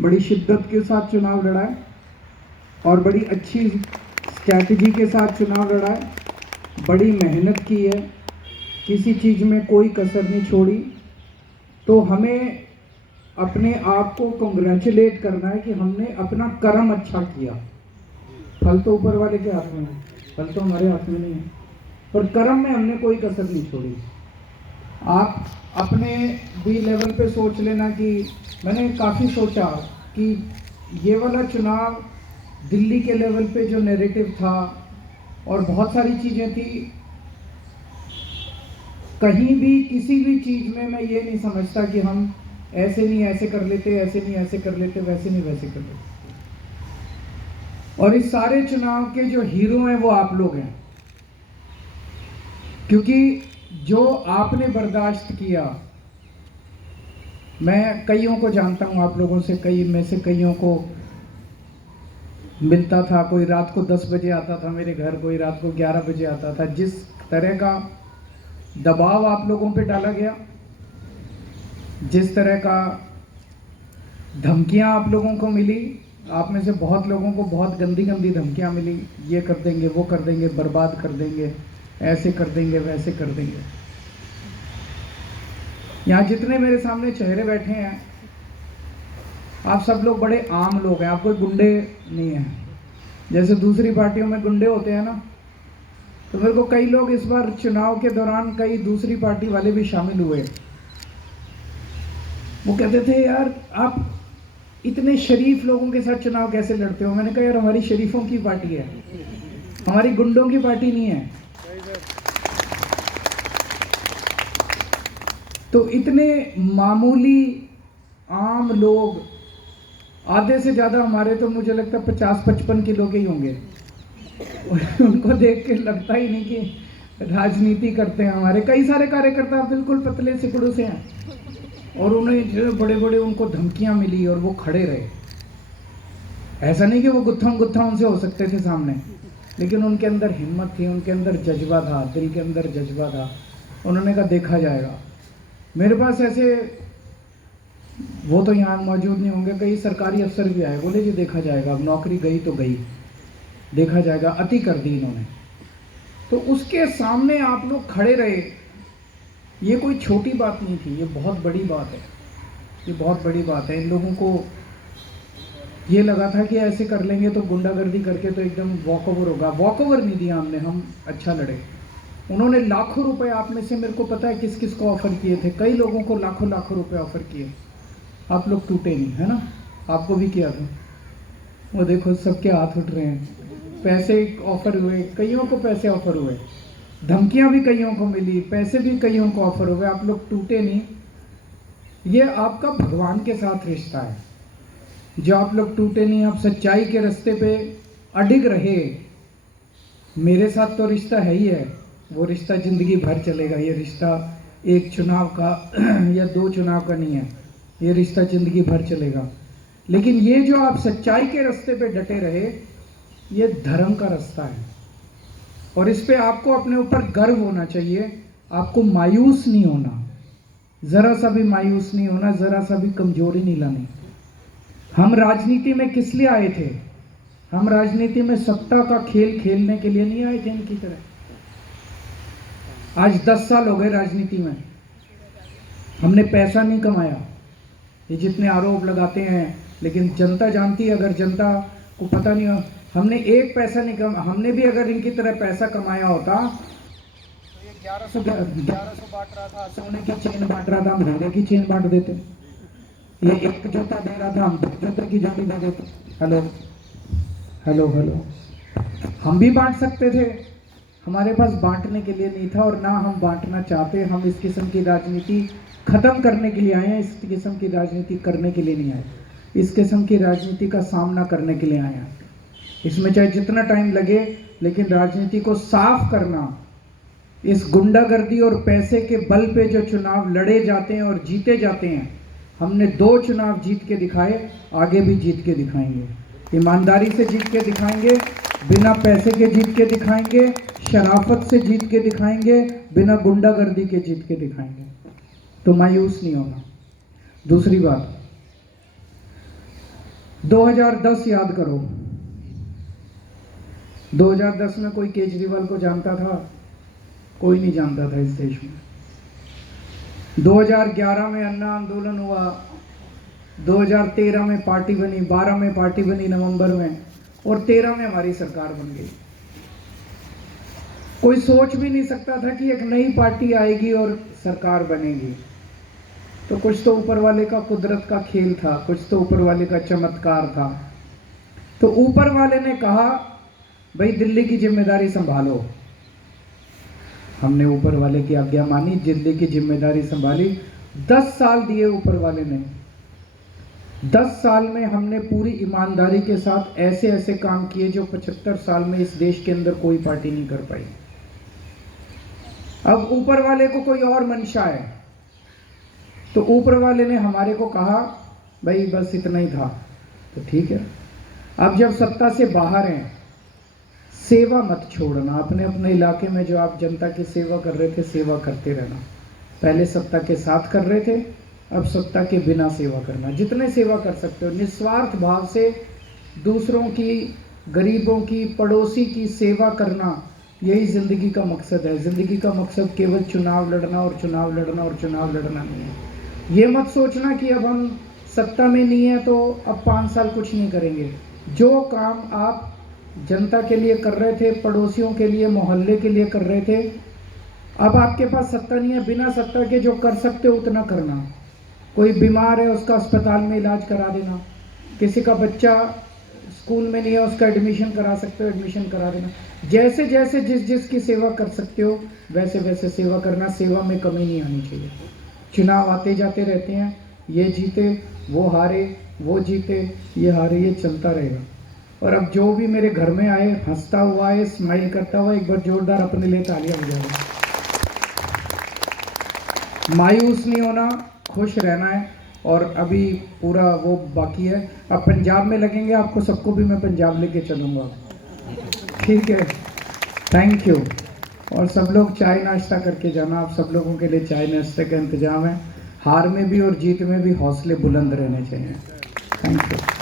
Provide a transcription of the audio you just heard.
बड़ी शिद्दत के साथ चुनाव लड़ा है और बड़ी अच्छी स्ट्रैटेजी के साथ चुनाव लड़ा है, बड़ी मेहनत की है, किसी चीज़ में कोई कसर नहीं छोड़ी। तो हमें अपने आप को कंग्रेचुलेट करना है कि हमने अपना कर्म अच्छा किया। फल तो ऊपर वाले के हाथ में है, फल तो हमारे हाथ में नहीं है, पर कर्म में हमने कोई कसर नहीं छोड़ी। आप अपने भी लेवल पे सोच लेना कि मैंने काफ़ी सोचा कि ये वाला चुनाव दिल्ली के लेवल पे जो नैरेटिव था और बहुत सारी चीज़ें थी, कहीं भी किसी भी चीज़ में मैं ये नहीं समझता कि हम ऐसे नहीं ऐसे कर लेते, ऐसे नहीं ऐसे कर लेते, वैसे नहीं वैसे कर लेते। और इस सारे चुनाव के जो हीरो हैं वो आप लोग हैं, क्योंकि जो आपने बर्दाश्त किया, मैं कईयों को जानता हूं, आप लोगों से कई में से कईयों को मिलता था। कोई रात को 10 बजे आता था मेरे घर, कोई रात को 11 बजे आता था। जिस तरह का दबाव आप लोगों पे डाला गया, जिस तरह का धमकियां आप लोगों को मिली, आप में से बहुत लोगों को बहुत गंदी गंदी धमकियां मिली, ये कर देंगे, वो कर देंगे, बर्बाद कर देंगे, ऐसे कर देंगे, वैसे कर देंगे। यहाँ जितने मेरे सामने चेहरे बैठे हैं, आप सब लोग बड़े आम लोग हैं, आप कोई गुंडे नहीं हैं। जैसे दूसरी पार्टियों में गुंडे होते हैं ना, तो मेरे को कई लोग इस बार चुनाव के दौरान कई दूसरी पार्टी वाले भी शामिल हुए। वो कहते थे, यार आप इतने शरीफ लोगों के साथ चुनाव कैसे लड़ते हो? मैंने कहा, यार हमारी शरीफों की पार्टी है, हमारी गुंडों की पार्टी नहीं है। तो इतने मामूली आम लोग, आधे से ज़्यादा हमारे तो मुझे लगता है 50-55 किलो के ही होंगे। उनको देख के लगता ही नहीं कि राजनीति करते हैं। हमारे कई सारे कार्यकर्ता बिल्कुल पतले सिकुड़ों से हैं, और उन्हें जो बड़े बड़े उनको धमकियां मिली और वो खड़े रहे। ऐसा नहीं कि वो गुत्था उनसे हो सकते थे सामने, लेकिन उनके अंदर हिम्मत थी, उनके अंदर जज्बा था, दिल के अंदर जज्बा था। उन्होंने कहा देखा जाएगा। मेरे पास ऐसे, वो तो यहाँ मौजूद नहीं होंगे, कई सरकारी अफसर भी आए, बोले जी देखा जाएगा, अब नौकरी गई तो गई, देखा जाएगा। अति कर दी इन्होंने। तो उसके सामने आप लोग खड़े रहे, ये कोई छोटी बात नहीं थी, ये बहुत बड़ी बात है, ये बहुत बड़ी बात है। इन लोगों को ये लगा था कि ऐसे कर लेंगे तो गुंडागर्दी करके तो एकदम वॉक ओवर होगा। वॉक ओवर नहीं दिया हमने, हम अच्छा लड़े। उन्होंने लाखों रुपए, आप में से मेरे को पता है किस किस को ऑफर किए थे, कई लोगों को लाखों लाखों रुपए ऑफर किए। आप लोग टूटे नहीं, है ना? आपको भी किया था, वो देखो सबके हाथ उठ रहे हैं। पैसे ऑफर हुए, कईयों को पैसे ऑफर हुए, धमकियां भी कईयों को मिली, पैसे भी कईयों को ऑफर हुए, आप लोग टूटे नहीं। ये आपका भगवान के साथ रिश्ता है, जो आप लोग टूटे नहीं, आप सच्चाई के रास्ते पे अडिग रहे। मेरे साथ तो रिश्ता है ही है, वो रिश्ता जिंदगी भर चलेगा। ये रिश्ता एक चुनाव का या 2 चुनाव का नहीं है, ये रिश्ता जिंदगी भर चलेगा। लेकिन ये जो आप सच्चाई के रास्ते पे डटे रहे, ये धर्म का रास्ता है, और इस पे आपको अपने ऊपर गर्व होना चाहिए। आपको मायूस नहीं होना, जरा सा भी मायूस नहीं होना, जरा सा भी कमजोरी नहीं लानी। हम राजनीति में किस लिए आए थे? हम राजनीति में सत्ता का खेल खेलने के लिए नहीं आए थे इनकी तरह। आज 10 साल हो गए राजनीति में, हमने पैसा नहीं कमाया। ये जितने आरोप लगाते हैं, लेकिन जनता जानती है, अगर जनता को पता नहीं हो, हमने एक पैसा नहीं कमाया। हमने भी अगर इनकी तरह पैसा कमाया होता तो ये 1100 बांट रहा था, सोने की चेन बांट रहा था, हम हीरे की चेन बांट देते। ये एक जूता दे रहा था, हम 2 जूते की जोड़ी दे देते। हेलो हेलो हेलो, हम भी बांट सकते थे, हमारे पास बांटने के लिए नहीं था, और ना हम बांटना चाहते। हम इस किस्म की राजनीति खत्म करने के लिए आए हैं, इस किस्म की राजनीति करने के लिए नहीं आए, इस किस्म की राजनीति का सामना करने के लिए आए हैं। इसमें चाहे जितना टाइम लगे, लेकिन राजनीति को साफ करना, इस गुंडागर्दी और पैसे के बल पे जो चुनाव लड़े जाते हैं और जीते जाते हैं, हमने 2 चुनाव जीत के दिखाए, आगे भी जीत के दिखाएंगे। ईमानदारी से जीत के दिखाएंगे, बिना पैसे के जीत के दिखाएंगे, शराफत से जीत के दिखाएंगे, बिना गुंडागर्दी के जीत के दिखाएंगे। तो मायूस नहीं होना। दूसरी बात, 2010 याद करो, 2010 में कोई केजरीवाल को जानता था? कोई नहीं जानता था इस देश में। 2011 में अन्ना आंदोलन हुआ, 2013 में पार्टी बनी, 12 में पार्टी बनी नवंबर में, और 13 में हमारी सरकार बन गई। कोई सोच भी नहीं सकता था कि एक नई पार्टी आएगी और सरकार बनेगी। तो कुछ तो ऊपर वाले का कुदरत का खेल था, कुछ तो ऊपर वाले का चमत्कार था। तो ऊपर वाले ने कहा भाई दिल्ली की जिम्मेदारी संभालो। हमने ऊपर वाले की आज्ञा मानी, दिल्ली की जिम्मेदारी संभाली। 10 साल दिए ऊपर वाले ने। 10 साल में हमने पूरी ईमानदारी के साथ ऐसे ऐसे काम किए जो 75 साल में इस देश के अंदर कोई पार्टी नहीं कर पाई। अब ऊपर वाले को कोई और मंशा है, तो ऊपर वाले ने हमारे को कहा भाई बस इतना ही था। तो ठीक है, अब जब सत्ता से बाहर हैं, सेवा मत छोड़ना। अपने अपने इलाके में जो आप जनता की सेवा कर रहे थे, सेवा करते रहना। पहले सत्ता के साथ कर रहे थे, अब सत्ता के बिना सेवा करना। जितने सेवा कर सकते हो, निस्वार्थ भाव से दूसरों की, गरीबों की, पड़ोसी की सेवा करना, यही ज़िंदगी का मकसद है। ज़िंदगी का मकसद केवल चुनाव लड़ना और चुनाव लड़ना और चुनाव लड़ना नहीं है। ये मत सोचना कि अब हम सत्ता में नहीं है तो अब 5 साल कुछ नहीं करेंगे। जो काम आप जनता के लिए कर रहे थे, पड़ोसियों के लिए, मोहल्ले के लिए कर रहे थे, अब आपके पास सत्ता नहीं है, बिना सत्ता के जो कर सकते हो उतना करना। कोई बीमार है, उसका अस्पताल में इलाज करा देना। किसी का बच्चा स्कूल में नहीं है, उसका एडमिशन करा सकते हो, एडमिशन करा देना। जैसे जैसे जिस जिस की सेवा कर सकते हो वैसे वैसे सेवा करना। सेवा में कमी नहीं आनी चाहिए। चुनाव आते जाते रहते हैं, ये जीते वो हारे, वो जीते ये हारे, ये चलता रहेगा। और अब जो भी मेरे घर में आए, हंसता हुआ है, स्माइल करता हुआ, एक बार जोरदार अपने लिए तालियां बजाओ। मायूस नहीं होना, खुश रहना है। और अभी पूरा वो बाकी है। अब पंजाब में लगेंगे, आपको सबको भी मैं पंजाब लेके चलूँगा, ठीक है? Thank you. और सब लोग चाय नाश्ता करके जाना। आप सब लोगों के लिए चाय नाश्ते का इंतजाम है। हार में भी और जीत में भी हौसले बुलंद रहने चाहिए। Thank you.